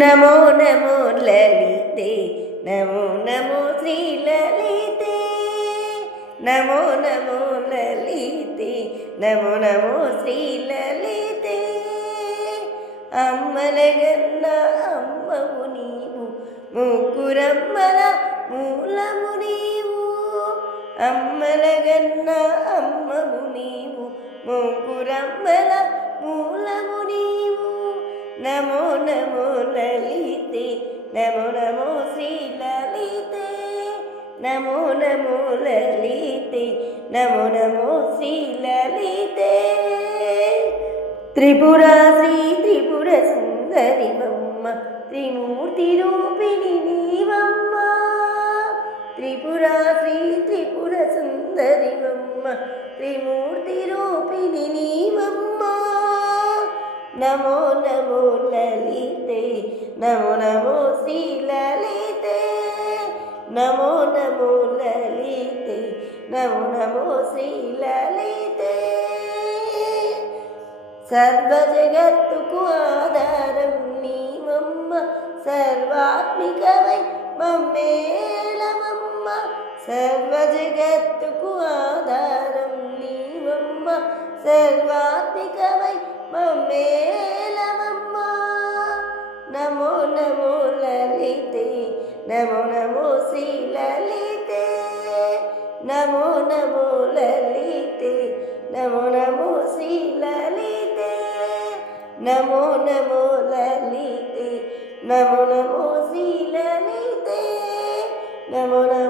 నమో నమో లలితే నమో నమో శ్రీ లలితే నమో నమో లలితే నమో నమో శ్రీ లలితే అమ్మలగన్న అమ్మవు నీవు ముగ్గురమ్మల మూలము నీవు. అమ్మలగన్న అమ్మవు నీవు ముగ్గురమ్మల మూలము నీవు. నమో నమో లలితే నమో నమో శ్రీ లలితే నమో నమో లలితే నమో నమో శ్రీ లలితే త్రిపుర శ్రీ త్రిపుర సుందరి బొమ్మ త్రిమూర్తి రూపిణి నీవమ్మ. త్రిపుర శ్రీ త్రిపుర సుందరి బొమ్మ త్రిమూర్తి రూపిణి నీవమ్మ. నమో నమో లలితే నమో నమో శ్రీ లలితే నమో నమో లలితే నమో నమో శ్రీ లలితే సర్వ జగత్తుకు ఆధారం నీవమ్మ సర్వాత్మికవై మమ్మేళమమ్మ. సర్వ జగత్తుకు ఆధారం నీవమ్మ సర్వాత్మికవై మమ్మేళమమ్మ. నమో నమో లలితే నమో నమో శ్రీ లలితే నమో నమో లలితే నమో నమో శ్రీ లలితే నమో నమో లలితే నమో నమో శ్రీ లలితే నమో నమో శ్రీ